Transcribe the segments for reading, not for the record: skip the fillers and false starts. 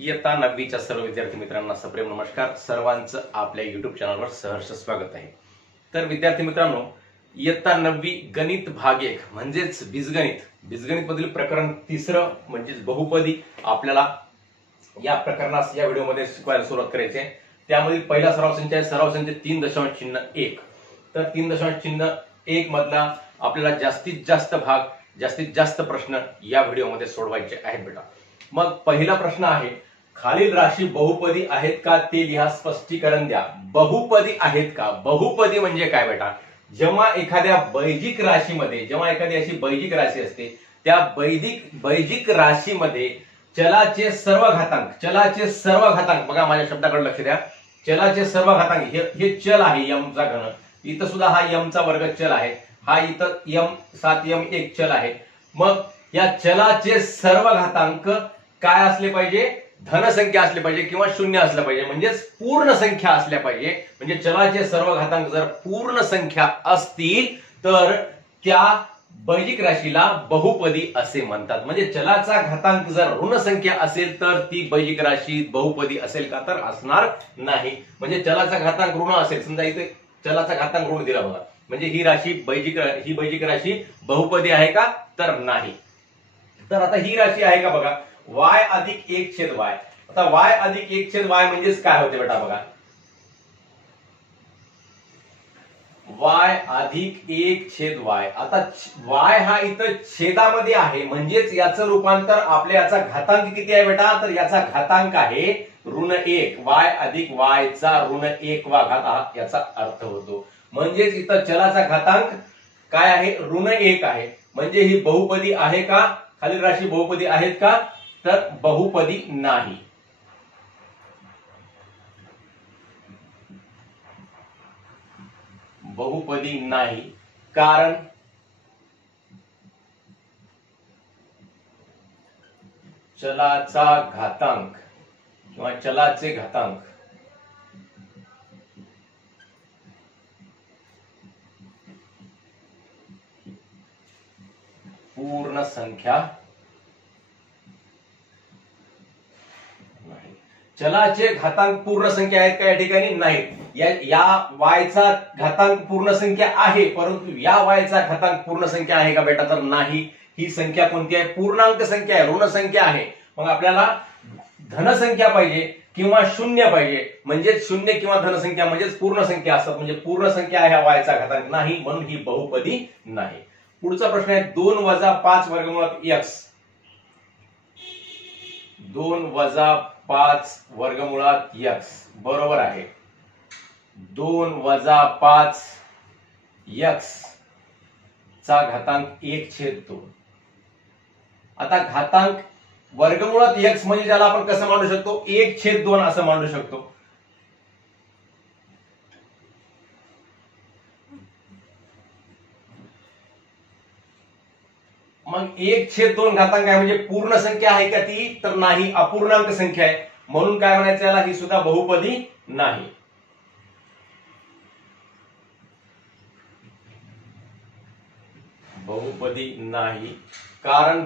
इयत्ता 9वीच्या सर्व विद्यार्थी मित्रांना सप्रेम नमस्कार. सर्वांचं आपल्या युट्यूब चॅनलवर सहर्ष स्वागत आहे. तर विद्यार्थी मित्रांनो, इयत्ता 9वी गणित भाग 1 म्हणजेच बीजगणित मधील प्रकरण 3 म्हणजेच बहुपदी आपल्याला या प्रकरणास या व्हिडिओमध्ये शिकवायला सुरुवात करायची आहे. त्यामध्ये पहिला सराव संच आहे, सराव संच 3.1. तर 3.1 मधला आपल्याला जास्तीत जास्त प्रश्न या व्हिडिओमध्ये सोडवायचे आहेत बेटा. मग पहिला प्रश्न आहे, खालील राशी बहुपदी आहेत का ते लिहा, स्पष्टीकरण द्या. बहुपदी आहेत का? बहुपदी म्हणजे काय बेटा? जेव्हा एखाद्या बैजिक राशीमध्ये एखादी अशी बैजिक राशी असते, त्या बैजिक राशीमध्ये चलाचे सर्व घातांक बघा, माझ्या शब्दाकडे लक्ष द्या. चलाचे सर्व घातांक हे चल आहे यम चा घन. इथं सुद्धा हा यम चा वर्ग चल आहे, हा इथं m7m1 चल आहे. मग या चलाचे सर्व घातांक काय असले पाहिजे? धनसंख्या असले पाहिजे किंवा शून्य असले पाहिजे, म्हणजेच पूर्ण संख्या असल्या पाहिजे. म्हणजे चलाचे सर्व घातांक जर पूर्ण संख्या असतील तर त्या बैजिक राशीला बहुपदी असे म्हणतात. म्हणजे चलाचा घातांक जर ऋण संख्या असेल तर ती बैजिक राशी बहुपदी असेल का? तर असणार नाही. म्हणजे चलाचा घातांक ऋण असेल, समजा इथे चलाचा घातांक ऋण दिला बघा, म्हणजे ही बैजिक राशी बहुपदी आहे का? तर नाही. तर आता ही राशी आहे का बघा, y अधिक 1/y. आता y अधिक 1/y म्हणजेच काय होते बेटा बघा, y अधिक 1/y. आता y हा इथं छेदामध्ये आहे, म्हणजेच याचं रूपांतर आपल्या याचा घातांक किती आहे बेटा? तर याचा घातांक आहे ऋण 1. y अधिक y चा ऋण 1 वा घात याचा अर्थ होतो. म्हणजेच इथं चलाचा घातांक काय आहे? ऋण 1 आहे. म्हणजे ही बहुपदी आहे का? खालील राशी बहुपदी आहेत का? तर बहुपदी नाही. बहुपदी नाही, कारण चलाचा घातांक किंवा चलाचे घातांक पूर्ण संख्या नाही. चलाचे घातांक पूर्ण संख्या आहेत का या ठिकाणी? नाहीत. या वायचा घातांक पूर्ण संख्या आहे, परंतु या वायचा घातांक पूर्ण संख्या आहे का बेटा? तर नाही. ही संख्या कोणती आहे? पूर्णांक संख्या आहे, ऋण संख्या आहे. मग आपल्याला धनसंख्या पाहिजे किंवा शून्य पाहिजे, म्हणजे शून्य किंवा धनसंख्या म्हणजेच पूर्ण संख्या असतात. म्हणजे पूर्ण संख्या आहे, वायचा घातांक नाही, म्हणून ही बहुपदी नाही. पुढचा प्रश्न आहे, 2 - 5 वर्गमुळात x. 2 - 5 वर्गमुळात x बरोबर आहे 2 - 5 x चा घातांक 1/2. आता घातांक वर्गमुळात x म्हणजे त्याला आपण कसं मांडू शकतो? 1/2 असं मांडू शकतो. मग 1/2 घातांक आहे, म्हणजे पूर्ण संख्या आहे का ती? तर नाही, अपूर्णांक संख्या आहे. म्हणून काय म्हणायचं याला? ही सुद्धा बहुपदी नाही. बहुपदी नाही, कारण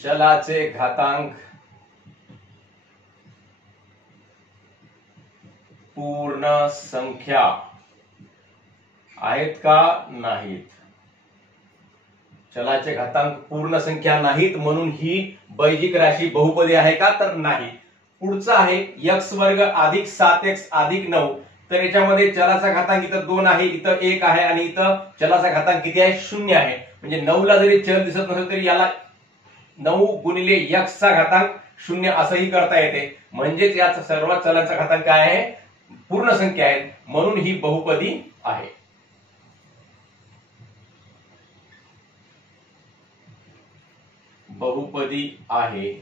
चलाचे घातांक पूर्ण संख्या आहेत का? नाहीत. चलाचे घातांक पूर्ण संख्या नाहीत, म्हणून ही बैजिक राशी बहुपदी आहे का? तर नाही. पुढचा आहे x² अधिक 7x अधिक 9. तर याच्यामध्ये चलाचा घातांक इथं 2 आहे, इथं 1 आहे आणि इथं चलाचा घातांक किती आहे? 0 आहे. म्हणजे 9 ला जरी चल दिसत नसेल तरी याला 9 गुणिले x चा घातांक 0 असंही करता येते. म्हणजेच याचा सर्व चलाचा घातांक काय आहे? पूर्ण संख्या आहे, म्हणून ही बहुपदी आहे. बहुपदी आहे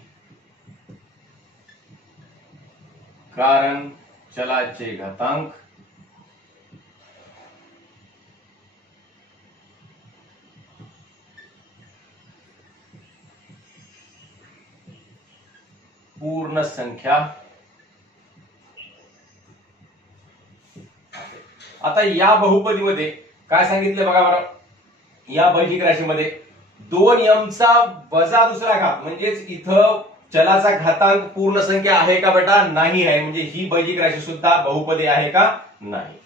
कारण चलाचे घातांक पूर्ण संख्या. आता या बहुपदीमध्ये काय सांगितलं बघा बरं, या बैजिक राशीमध्ये 2m चा वजा दुसरा घात म्हणजेच इथं चलाचा घातांक पूर्ण संख्या आहे का बेटा? नाही आहे. म्हणजे ही बैजिक राशी सुद्धा बहुपदी आहे का? नाही.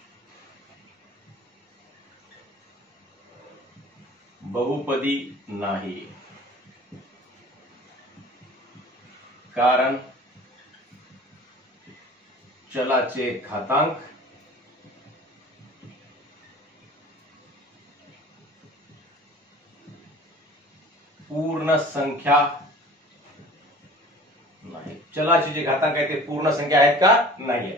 बहुपदी नाही, कारण चलाचे घातांक पूर्ण संख्या नाही. चलाचे जे घातांक आहे ते पूर्ण संख्या आहेत का? नाही.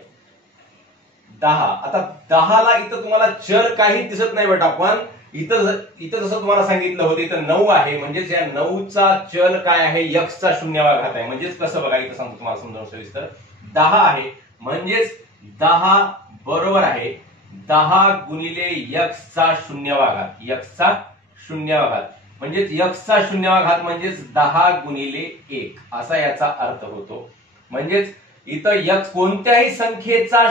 10. आता 10 ला इथं तुम्हाला चल काही दिसत नाही बेटा, पण इथं जसं तुम्हाला सांगितलं होतं इथं 9 आहे. म्हणजेच या 9चा चल काय आहे? x चा शून्यावा घात आहे. म्हणजेच कसं बघा, इथं सांगतो तुम्हाला समजावून सविस्तर. 10 आहे म्हणजेच 10 बरोबर आहे 10 गुणिले x चा शून्यावा घात. x चा शून्यावा घात म्हणजेच x चा शून्यावा घात म्हणजेच 10 गुणिले 1 असा याचा अर्थ होतो. म्हणजेच इथं x कोणत्याही संख्येचा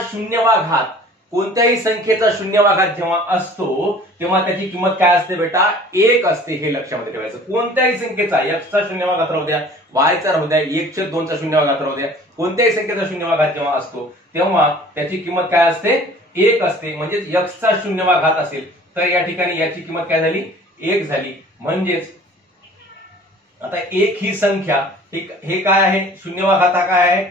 शून्यावा घात जेव्हा असतो तेव्हा त्याची किंमत काय असते बेटा? 1 असते. हे लक्षामध्ये ठेवायचं. कोणत्याही संख्येचा x चा शून्यावा घात राहू द्या, y चा राहू द्या, 1/2 चा शून्यावा घात राहू द्या, कोणत्याही संख्येचा शून्यावा घात जेव्हा असतो तेव्हा त्याची किंमत काय असते? 1 असते. म्हणजेच x चा शून्यावा घात असेल तर या ठिकाणी याची किंमत काय झाली? 1 झाली. म्हणजेच आता 1 ही संख्या हे काय आहे? शून्यावा घात हा काय आहे?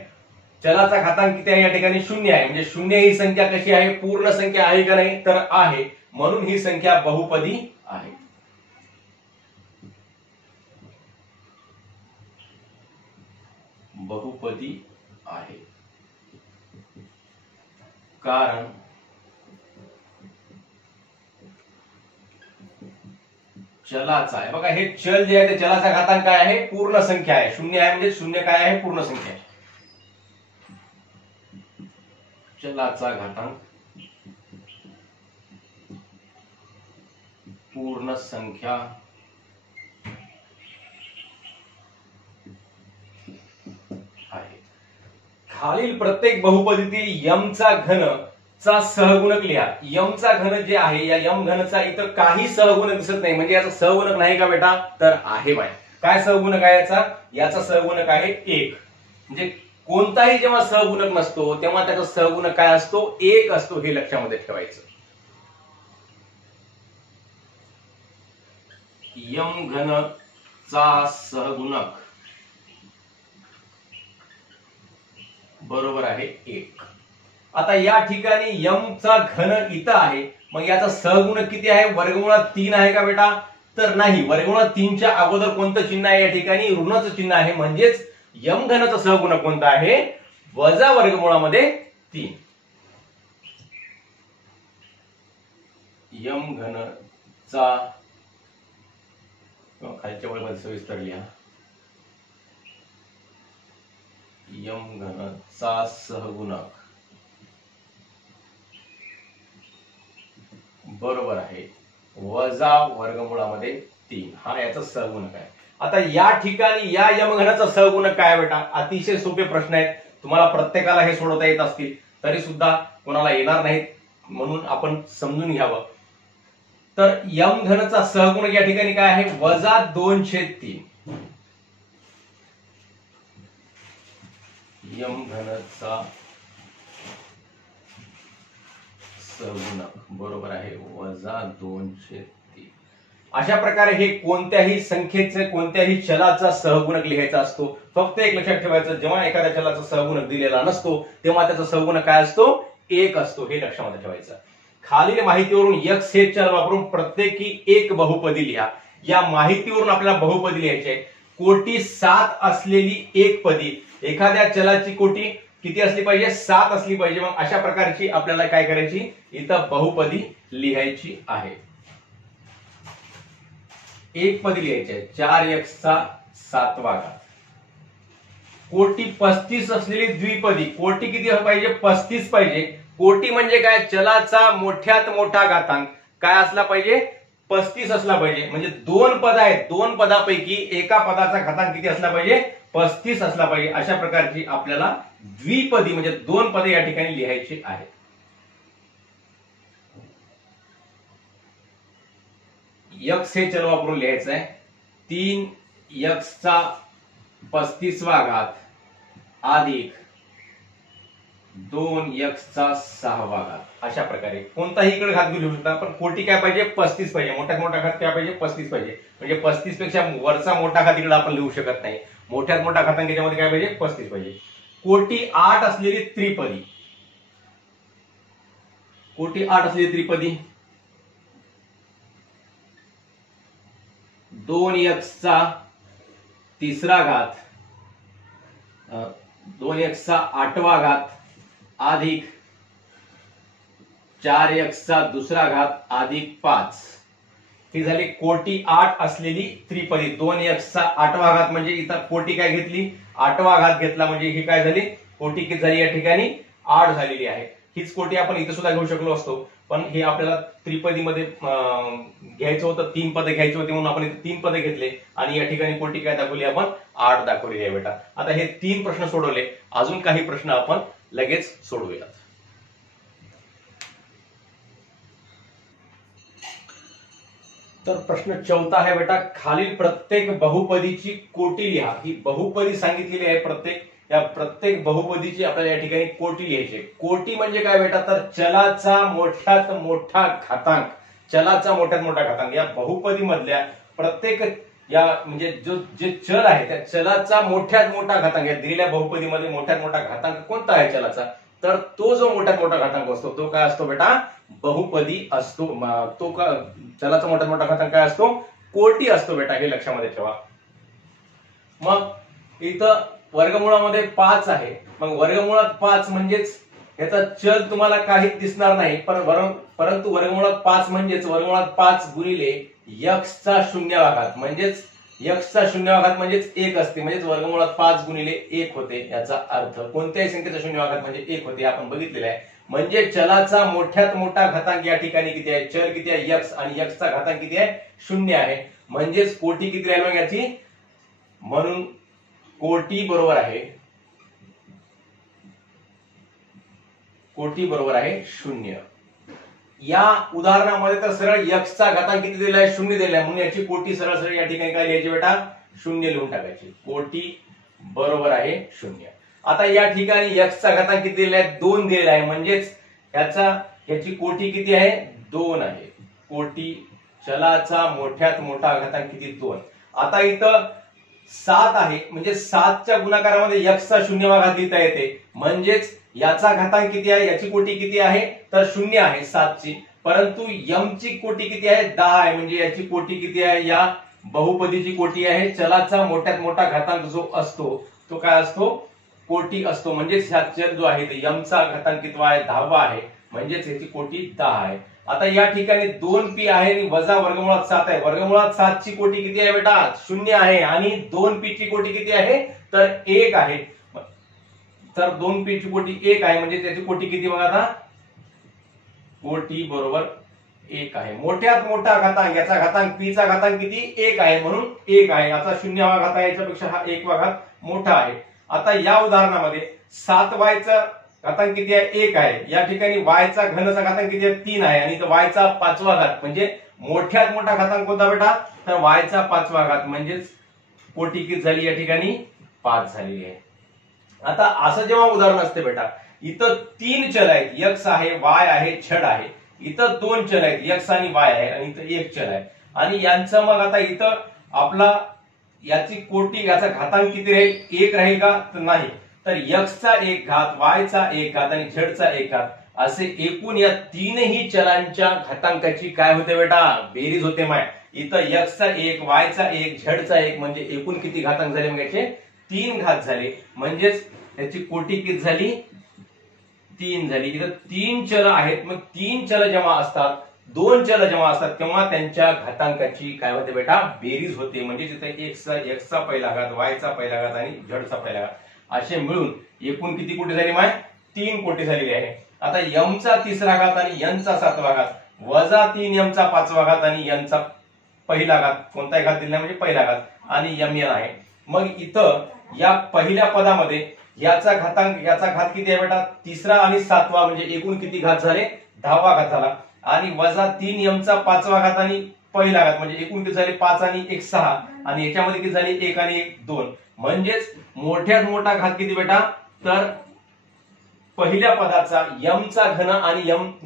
चलाचा घातांक किती आहे? या ठिकाणी 0 आहे. म्हणजे 0 ही संख्या कशी आहे? पूर्ण संख्या आहे का नाही? तर आहे. म्हणून ही संख्या बहुपदी आहे. बहुपदी आहे कारण चलाचा आहे. बघा, हे चल जे आहे ते चलाचा घातांक काय आहे? पूर्ण संख्या आहे. 0 आहे म्हणजे 0 काय आहे? पूर्ण संख्या आहे. चलाचा घातांक पूर्ण संख्या आहे. खालील प्रत्येक बहुपदीतील m चा घन चा सहगुणक लिहा. m चा घन जे आहे या m घनचा इथं काही सहगुणक दिसत नाही. म्हणजे याचा सहगुणक नाही का बेटा? तर आहे बाय. काय सहगुणक आहे याचा? याचा सहगुणक आहे 1. म्हणजे कोणताही जेव्हा सहगुणक नसतो तेव्हा त्याचा सहगुणक काय असतो? 1 असतो. हे लक्षामध्ये ठेवायचं. m घन चा सहगुणक बरोबर आहे 1. आता या ठिकाणी m चा घन इथं आहे. मग याचा सहगुणक किती आहे? वर्गमुळात 3 आहे का बेटा? तर नाही. वर्गमुळात 3 च्या अगोदर कोणतं चिन्ह आहे? या ठिकाणी ऋणाचं चिन्ह आहे. म्हणजेच m घनाचा सहगुणक कोणता आहे? वजा वर्गमुळामध्ये 3. m घनचा खालच्या वळमध्ये सविस्तर लिहा. m घनचा सहगुणक बरोबर आहे वजा वर्गमुळामध्ये 3. हा याचा सहगुणक आहे. आता या ठिकाणी या m घनाचा सहगुणक काय बेटा? अतिशय सोपे प्रश्न आहेत. तुम्हाला प्रत्येकाला हे सोडवता येत असतील तरी सुद्धा कोणाला येणार नाहीत, म्हणून आपण समजून घ्यावं. तर m घनचा सहगुणक या ठिकाणी काय आहे? वजा 2/3. m घनचा सहगुणक बरोबर आहे वजा 2/3. अशा प्रकारे हे कोणत्याही संख्येचे कोणत्याही चलाचा सहगुणक लिहायचा असतो. फक्त एक लक्षात ठेवायचं, जेव्हा एखाद्या चलाचा सहगुणक दिलेला नसतो तेव्हा त्याचा सहगुणक काय असतो? 1 असतो. हे लक्षामध्ये ठेवायचं. खालील माहितीवरून x हे चल वापरून प्रत्येकी एक बहुपदी लिहा. या माहितीवरून आपल्याला बहुपदी लिहायची आहे. कोटी 7 असलेली एक पदी. एखाद्या चलाची कोटी किती असली पाहिजे? 7 असली पाहिजे. मग अशा प्रकारची आपल्याला काय करायची? इथं बहुपदी लिहायची आहे. एक पदी लिहायची आहे 4x चा 7वा घात. कोटी 35 असलेली द्विपदी. कोटी किती पाहिजे? 35 पाहिजे. कोटी म्हणजे काय? चलाचा मोठ्यात मोठा घातांक काय असला पाहिजे? 35 असला पाहिजे. म्हणजे 2 पद आहेत. 2 पदापैकी एका पदाचा घातांक किती असला पाहिजे? 35 असला पाहिजे. अशा प्रकारची आपल्याला द्विपदी म्हणजे 2 पदे या ठिकाणी लिहायची आहेत. x हे चल वापरून लिहायचं आहे. 3x चा 35वा घात अधिक 2x चा 6वा घात। अशा प्रकारे कोणताही इकडे घात घेऊ शकता, पण कोटी काय पाहिजे 35 पाहिजे, मोठ्यात मोठा घात काय पाहिजे 35 पाहिजे, म्हणजे 35 पेक्षा वरचा मोठा घात इकडे आपण लिहू शकत नाही, मोठ्यात मोठा घातांक याच्यामध्ये काय पाहिजे 35 पाहिजे। कोटी 8 असलेली त्रिपदी, कोटी 8 असलेली त्रिपदी 2x चा 3रा घात 2x चा 8वा घात अधिक 4x चा 2रा घात अधिक 5 ही झाली कोटी 8 असलेली त्रिपदी। 2x चा 8वा घात म्हणजे इथं कोटी काय घेतली 8वा घात घेतला, म्हणजे ही काय झाली कोटी किती झाली या ठिकाणी 8 झालेली आहे। हीच कोटी आपण इथं सुद्धा घेऊ शकलो असतो, पण हे आपल्याला त्रिपदीमध्ये घ्यायचं होतं, 3 पदे घ्यायची होती म्हणून आपण इथे 3 पदे घेतले आणि या ठिकाणी कोटी काय दाखवली आपण 8 दाखवली आहे बेटा। आता हे 3 प्रश्न सोडवले, अजून काही प्रश्न आपण लगेच सोडवूयात। तर प्रश्न 4था आहे बेटा, खालील प्रत्येक बहुपदीची कोटी लिहा। ही बहुपदी सांगितलेली आहे, प्रत्येक बहुपदीची आपल्याला या ठिकाणी कोटी लिहायची। कोटी म्हणजे काय बेटा, तर चलाचा मोठ्यात मोठा घातांक, चलाचा मोठ्यात मोठा घातांक। या बहुपदी मधल्या प्रत्येक या म्हणजे जे चल आहे त्या चलाचा मोठ्यात मोठा घातांक, या दिलेल्या बहुपदीमध्ये मोठ्यात मोठा घातांक कोणता आहे चलाचा, तर तो जो मोठ्यात मोठा घातांक असतो तो काय असतो बेटा बहुपदी असतो। तो चलाचा मोठ्यात मोठा घातांक काय असतो कोटी असतो बेटा, हे लक्षामध्ये ठेवा। मग इथं वर्गमुळामध्ये 5 आहे, मग वर्गमुळात 5 म्हणजेच याचा चल तुम्हाला काहीच दिसणार नाही, परंतु वर्गमुळात 5 म्हणजेच वर्गमुळात 5 गुणिले x चा 0वा घात, म्हणजेच x चा 0वा घात म्हणजेच 1 असते, म्हणजेच वर्गमुळात 5 गुणिले 1 होते। याचा अर्थ कोणत्याही संख्येचा 0वा घात म्हणजे 1 होते, आपण बघितलेलं आहे। म्हणजे चलाचा मोठ्यात मोठा घातांक या ठिकाणी किती आहे, चल किती आहे x, आणि x चा घातांक किती आहे 0 आहे, म्हणजेच कोटी किती राहील याची, म्हणून कोटी बरोबर आहे, कोटी बरोबर आहे 0। या उदाहरणामध्ये तर सरळ x चा घातांक किती दिला आहे 0 दिला आहे, म्हणून याची कोटी सरळ सरळ या ठिकाणी काय लिहायची बेटा 0 लिहून टाकायची, कोटी बरोबर आहे 0। आता या ठिकाणी x चा घातांक किती दिला आहे 2 दिलेला आहे, म्हणजेच याची कोटी किती आहे 2 आहे। कोटी चलाचा मोठ्यात मोठा घातांक किती 2। आता इथं 7 आहे, म्हणजे 7च्या गुणाकारामध्ये x चा 0वा घात लिहिता येते, म्हणजेच याचा घातांक किती आहे, याची कोटी किती आहे तर 0 आहे 7ची, परंतु m ची कोटी किती आहे 10 आहे, म्हणजे याची कोटी किती आहे, या बहुपदीची कोटी आहे चलाचा मोठ्यात मोठा घातांक जो असतो तो काय असतो कोटी असतो, म्हणजेच हा चल जो आहे ते m चा घातांक कितवा आहे 10वा आहे, म्हणजेच याची कोटी 10 आहे। आता या ठिकाणी 2p आहे आणि वजा वर्गमुळात 7 आहे, वर्गमुळात 7 ची कोटी किती आहे बेटा 0 आहे, आणि 2p ची कोटी किती आहे तर 1 आहे, तर 2p ची कोटी 1 आहे, म्हणजे त्याची कोटी किती बघा आता कोटी बरोबर 1 आहे। मोठ्यात मोठा घातांक, याचा घातांक p चा घातांक किती 1 आहे, म्हणून 1 आहे, याचा 0वा घात आहे, याच्यापेक्षा हा 1वा घात मोठा आहे। आता या उदाहरणामध्ये 7y चा घातांक किती आहे 1 आहे, या ठिकाणी y चा घनचा घातांक किती आहे 3 आहे, आणि y चा 5वा घात, म्हणजे मोठ्यात मोठा घातांक कोणता बेटा तर y चा 5वा घात, म्हणजेच कोटी किती झाली या ठिकाणी 5 झालेली आहे। आता असं जेव्हा उदाहरण असते बेटा, इथं 3 चल आहेत, x आहे y आहे z आहे, इथं 2 चल आहेत x आणि y आहे, आणि इथं 1 चल आहे, आणि यांचं मग आता इथं आपला याची कोटी, याचा घातांक किती राहील 1 राहील का तर नाही, तर x चा 1 घात, y चा 1 घात आणि z चा 1 घात असे एकूण या तीनही चलांच्या घातांकाची काय होते बेटा बेरीज होते। माय इथं x चा 1 y चा 1 z चा 1 म्हणजे एकूण किती घातांक झाले मग याचे 3 घात झाले, म्हणजेच याची कोटी किती झाली 3 झाली। इथं 3 चल आहेत, मग 3 चल जेव्हा असतात 2 चल जेव्हा असतात तेव्हा त्यांच्या घातांकाची काय होते बेटा बेरीज होते, म्हणजे तिथे x चा पहिला घात, y चा पहिला घात आणि z चा पहिला घात असे मिळून एकूण किती कोटी झाली माय 3 कोटी झालेली आहे। आता m चा 3रा घात आणि n चा 7वा घात वजा 3m चा 5वा घात आणि n चा पहिला घात, कोणताही घात दिला म्हणजे पहिला घात, आणि mn आहे। मग इथं या पहिल्या पदामध्ये याचा घात किती आहे बेटा 3रा आणि 7वा, म्हणजे एकूण किती घात झाले 10वा घात झाला, आणि वजा 3m चा 5वा घात आणि पहिला घात म्हणजे एकूण किती झाले 5 आणि 1 6 आणि याच्यामध्ये किती झाली 1 आणि 1 2 म्हणजेच मोठ्यात मोठा घात किती बेटा तर पहिल्या पदाचा m चा घन आणि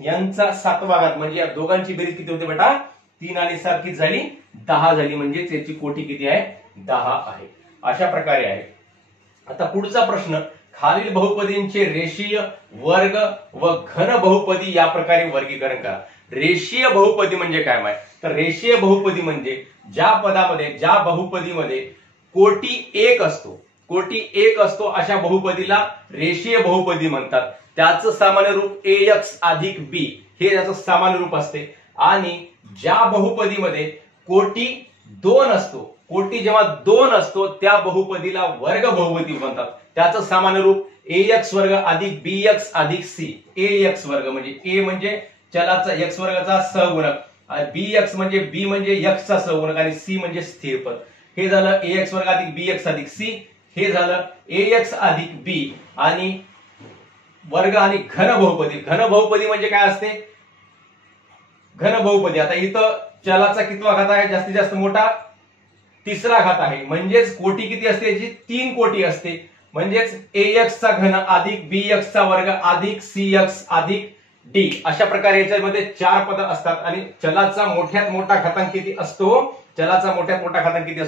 n चा 7वा घात म्हणजे या दोघांची बेरीज किती होते बेटा 3 आणि 7 किती झाली 10 झाली म्हणजे याची कोटी किती आहे 10 आहे. अशा प्रकारे आहे. आता पुढचा प्रश्न खालील बहुपदींचे रेषीय वर्ग व घन बहुपदी या प्रकारे वर्गीकरण करा. रेषीय बहुपदी म्हणजे काय माहिती तर रेषीय बहुपदी म्हणजे ज्या बहुपदीमध्ये कोटी 1 असतो अशा बहुपदीला रेषीय बहुपदी म्हणतात. त्याचं सामान्य रूप ax अधिक b हे त्याचं सामान्य रूप असते. आणि ज्या बहुपदीमध्ये कोटी 2 असतो जेव्हा 2 असतो त्या बहुपदीला वर्ग बहुपदी म्हणतात. त्याचं सामान्य रूप ax वर्ग अधिक bx अधिक c. ax वर्ग म्हणजे a म्हणजे चलाचा x वर्गाचा सहगुणक, bx म्हणजे b म्हणजे x चा सहगुणक आणि c म्हणजे स्थिर पद. हे झालं ax वर्ग अधिक bx अधिक c. हे झालं ax अधिक b आणि वर्ग आणि घन बहुपदी म्हणजे काय असते घन बहुपदी. आता इथं चलाचा कितवा घात आहे जास्तीत जास्त मोठा 3रा घात आहे म्हणजेच कोटी किती असते याची 3 कोटी असते म्हणजेच ax चा घन अधिक bx चा वर्ग अधिक cx अधिक d. अशा प्रकारे याच्यामध्ये 4 पद असतात आणि चलाचा मोठ्यात मोठा घातांक किती असतो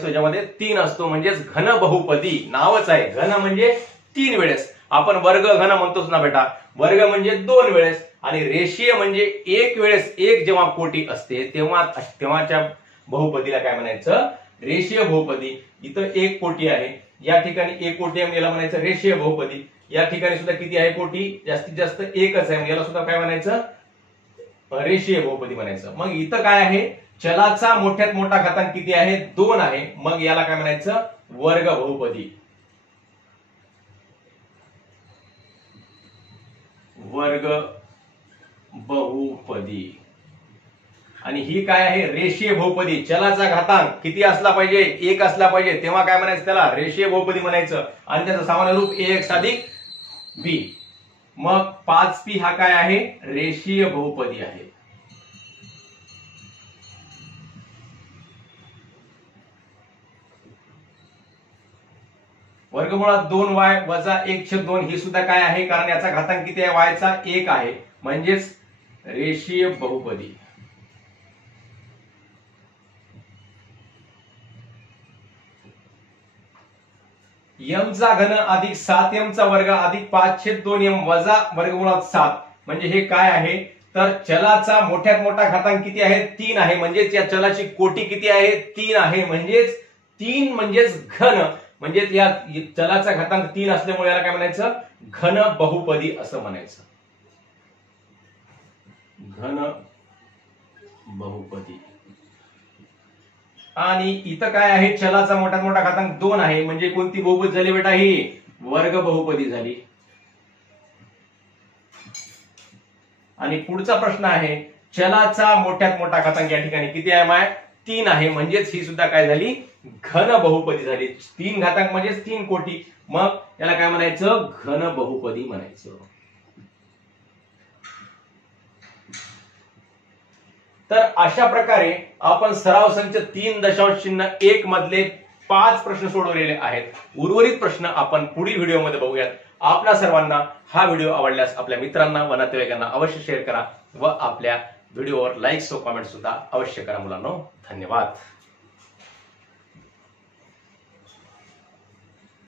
याच्यामध्ये 3 असतो म्हणजेच घन बहुपदी. नावच आहे घन म्हणजे 3 वेळेस. आपण वर्ग घन म्हणतोच ना बेटा, वर्ग म्हणजे 2 वेळेस आणि रेषीय म्हणजे 1 वेळेस. 1 जेव्हा कोटी असते तेव्हाच्या बहुपदीला काय म्हणायचं रेषीय बहुपदी. इथं 1 कोटी आहे या ठिकाणी 1 कोटी आहे याला म्हणायचं रेषीय बहुपदी. या ठिकाणी सुद्धा किती आहे कोटी जास्तीत जास्त 1च आहे याला सुद्धा काय म्हणायचं रेषीय बहुपदी म्हणायचं. मग इथं काय आहे चलाचा मोठ्यात मोठा घातांक किती आहे 2 आहे मग याला काय म्हणायचं वर्ग बहुपदी. वर्ग बहुपदी. आणि ही काय आहे रेषीय बहुपदी. चलाचा घातांक किती असला पाहिजे 1 असला पाहिजे तेव्हा काय म्हणायचं त्याला रेषीय बहुपदी म्हणायचं आणि त्याचं सामान्य रूप ax अधिक b. मग 5p हा काय आहे रेषीय बहुपदी आहे. वर्गमुळात 2y वजा 1/2 ही सुद्धा काय आहे कारण याचा घातांक किती आहे y चा 1 आहे म्हणजेच रेषीय बहुपदी. m चा घन अधिक 7m चा वर्ग अधिक 5/2m वजा वर्गमुळात 7 म्हणजे हे काय आहे तर चलाचा मोठ्यात मोठा घातांक किती आहे 3 आहे म्हणजेच या चलाची कोटी किती आहे 3 आहे म्हणजेच 3 म्हणजेच घन म्हणजेच या चलाचा घातांक 3 असल्यामुळे याला काय म्हणायचं घन बहुपदी असं म्हणायचं. घन बहुपदी. आणि इथं काय आहे चलाचा मोठ्यात मोठा घातांक 2 आहे म्हणजे कोणती बहुपदी झाली बेटा ही वर्ग बहुपदी झाली. आणि पुढचा प्रश्न आहे चलाचा मोठ्यात मोठा घातांक या ठिकाणी किती आहे माय 3 आहे म्हणजेच ही सुद्धा काय झाली घन बहुपदी झाली. 3 घातांक म्हणजेच 3 कोटी मग याला काय म्हणायचं घन बहुपदी म्हणायचं. तर अशा प्रकारे आपण सराव संच 3.1 मधले 5 प्रश्न सोडवलेले आहेत. उर्वरित प्रश्न आपण पुढील व्हिडिओमध्ये बघूयात. आपल्या सर्वांना हा व्हिडिओ आवडल्यास आपल्या मित्रांना व नातेवाईकांना अवश्य शेअर करा व आपल्या व्हिडिओवर लाईक्स व कमेंट सुद्धा अवश्य करा मुलांनो. धन्यवाद.